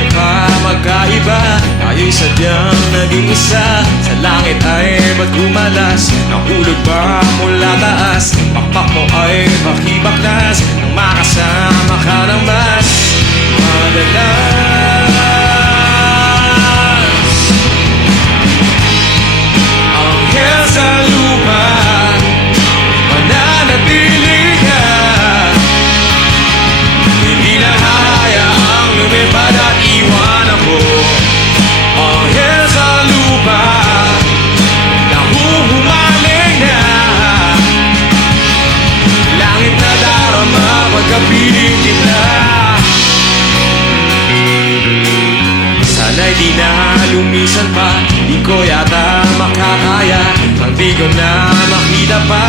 bakit pa magkaiba? Tayo'y sadyang naging isa. Sa langit ay ba't kumalas? Nahulog ba mula taas? Pakpak mo ay pakibaklas nang makasama ka ng mas madalas. Anghel sa lupa, mananatili ka. Hindi na hayaang lumipad at iwan ako. Anghel sa lupa, nahuhumaling na. Langit na darama pagkapiling kita. Sana'y di na lumisan pa, di ko yata makakaya. Ang di ko na makita pa